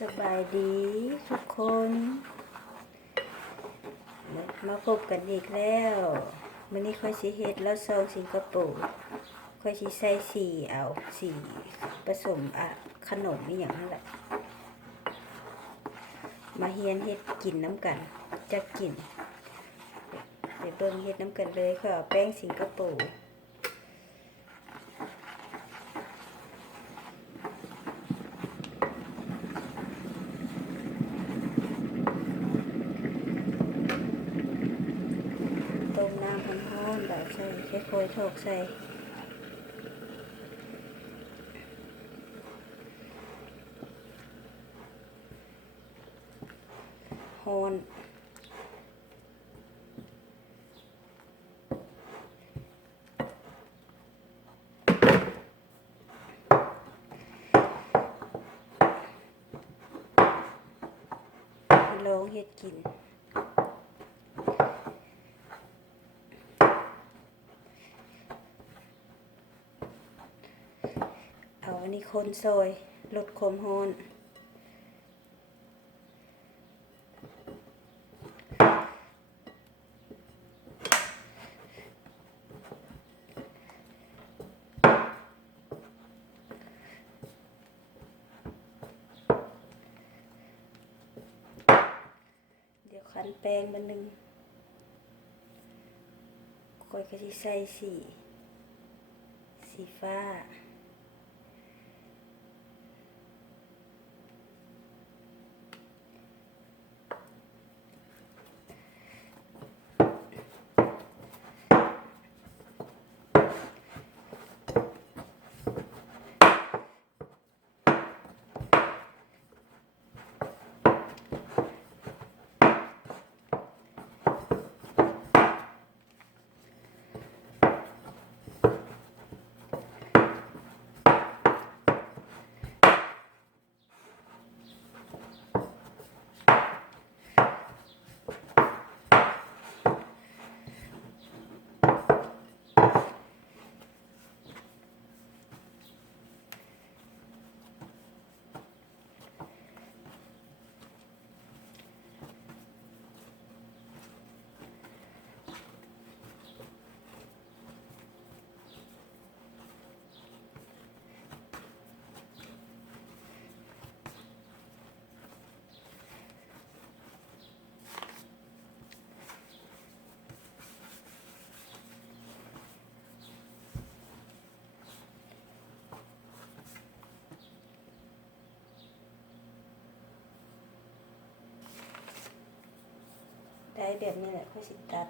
สบายดีทุกคน มาพบกันอีกแล้วมื้อนี้ค่อยสิเฮ็ดแล้วซองสิงคโปร์ค่อยสิใส่สีเอาสีผสมอะขนมอีหยังนั่นแหละมาเฮียนเฮ็ดกินน้ำกันจะกินไปเบิ่งเฮ็ดน้ำกันเลยค่ะแป้งสิงคโปร์ ต้มน้ำร้อนๆแบบใส่แค่โคยโถกใส่ฮอนลองเฮ็ดกิน เอาอั นี้คนซอยลดความร้อนเดี๋ยวคันแป้งมันหนึ่งค่อยก็จะใส่สี สีฟ้า แบบนี้แหละค่อยสิตัด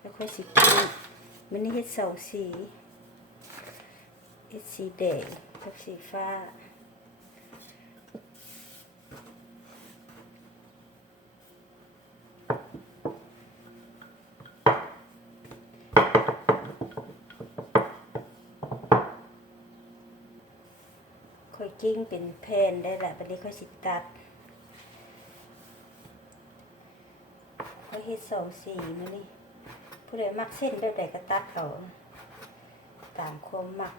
แล้วค่อยสิกินมันนี่เฮ็ดเสาสีเฮ็ดสีแดงกับสีฟ้า ค่อยกิ้งเป็นแผ่นได้ละบัดนี้ค่อยสิตัดค่อยเฮ็ดสองสีมานี่ผู้ใดมักเส้นแบบใดก็ตัดเอาตามความมัก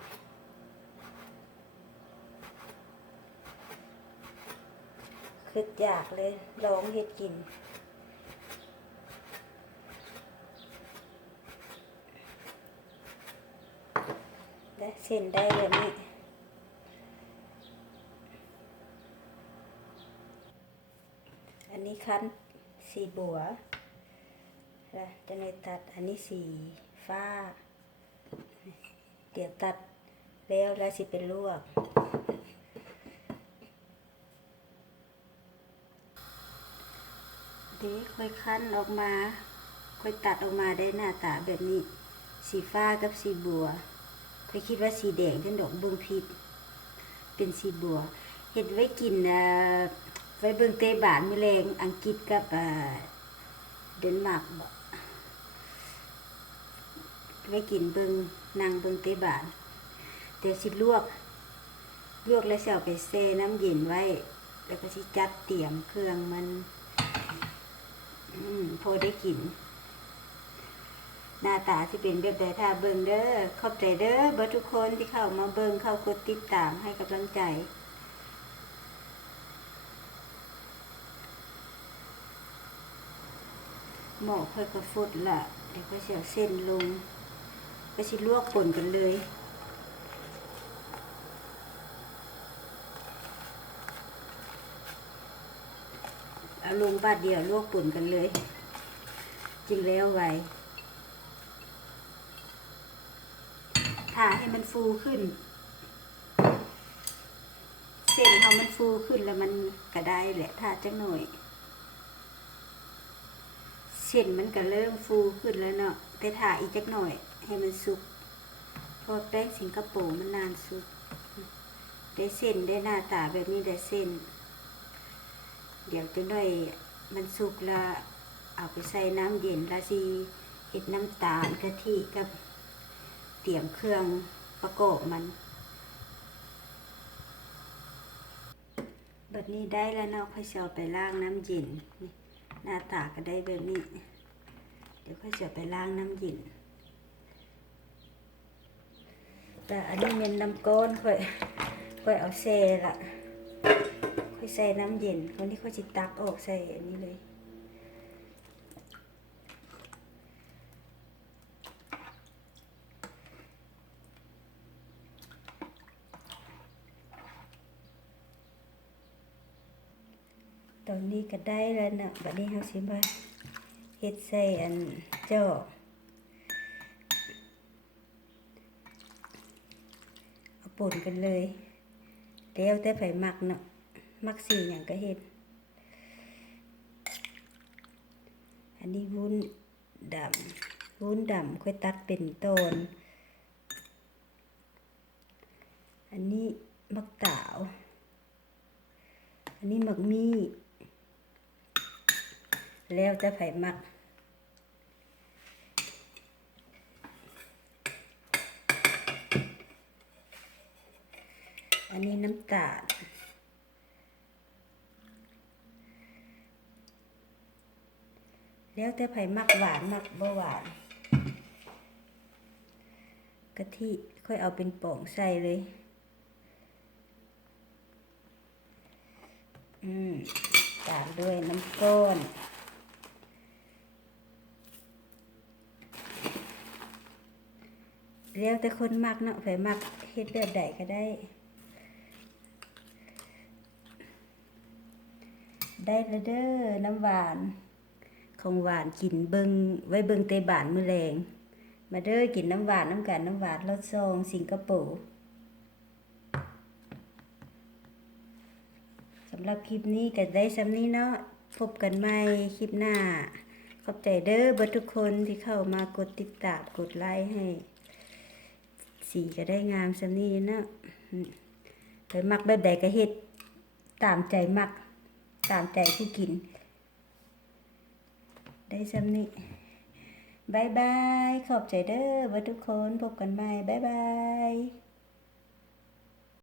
คืออยากเลยลองเฮ็ดกินได้เส้นได้แบบนี้ อั นนี้คั้นสีบัวแล้วจะในตัดอันนี้สีฟ้า เดี๋ยวตัดแล้วแล้วสิเป็นลวกเด็กค่อยคั้นออกมา ค่อยตัดออกมาได้หน้าตาแบบนี้ สีฟ้ากับสีบัวค่อยคิดว่าสีแดงเป็นดอกเบุงพิษเป็นสีบัว เห็ดไว้กินเอ่อ ไว้เบิ่งเตะบานมื้อแรงอังกฤษกับเดนมาร์กไว้กินเบิ่งนางเบิ่งเตะบานแต่สิลวก ลวกแล้วเสิเอาไปแช่น้ำเย็นไว้ แล้วก็สิจัดเตรียมเครื่องมันอมพอได้กิน หน้าตาสิเป็นแบบใดถ้าเบิ่งเด้อขอบใจเด้อเบ่ทุกคนที่เข้ามาเบิ่งเข้ากดติดตามให้กำลังใจ หมอค่อยก็ฟุดละเดี๋ยวก็เสียวเส้นลง ก็สิลวกปนกันเลยเอาลงบาดเดียวลวกป่นกันเลย จริงแล้วไว้ถ้าให้มันฟูขึ้น เส้นเขามันฟูขึ้นแล้วมันก็ได้แหละถ้าจังหน่อย เส้นมันก็เริ่มฟูขึ้นแล้วเนาะแต่ถ่าอีกจักหน่อย ให้มันสุกเพราะแป้งสิงคโปร์มันนานสุก ได้เส้นได้หน้าตาแบบนี้ได้เส้น เดี๋ยวจะหน่อยมันสุกล้วเอาไปใส่น้ำเย็นล้วสิเห็ดน้ำตาลกะทิกับเตรียมเครื่องประกอบมันแบบนี้ได้แล้วเนาะค่อยเอาไปล้างน้ำเย็นนี่ หน้าตาก็ได้แบบนี้ เดี๋ยวค่อยจะไปล้างน้ำเย็นแต่อันนี้เป็นน้ำก้อนค่อยค่อยเอาเซ่ละค่อยใส่น้ำเย็นคนที่ค่อยจิตักออกใส่อันนี้เลย ตอนนี้ก็ได้แล้วนะบัดนี้เฮาสิมาเฮ็ดใส่อันจอกเอาป่นกันเลยแล้วแต่ไผมักเนาะมักสีหยังก็เฮ็ดอันนี้วุ้นดำวุ้นดำค่อยตัดเป็นตอนอันนี้มักตาว อันนี้หมักมี แล้วแต่ไผมักอันนี้น้ำตาล แล้วแต่ไผมักหวานมักบ่หวาน กะทิค่อยเอาเป็นป่องใส่เลย อืมตามด้วยน้ำก้อน แล้วแต่คนมักเนาะไผมักเฮ็ดแบบใดก็ได้ ได้แล้วเด้อน้ำหวานของหวานกินเบิงไว้เบิงเตบานมือแรงมาเด้อกินน้ำหวานน้ำกันน้ำหวานรสซองสิงคโปร์สำหรับคลิปนี้ก็ได้สำนี้เนาะพบกันใหม่คลิปหน้า ขอบใจเด้อเบิดทุกคนที่เข้ามากดติดตามกดไลค์ให้ สีก็ได้งามสำนี้เนาะอืมไปมักแบบใดก็เฮ็ดตามใจมัก ตามใจผู้กิน ได้สำนี้บายบาย ขอบใจเด้อว่าทุกคนพบกันใหม่บายบาย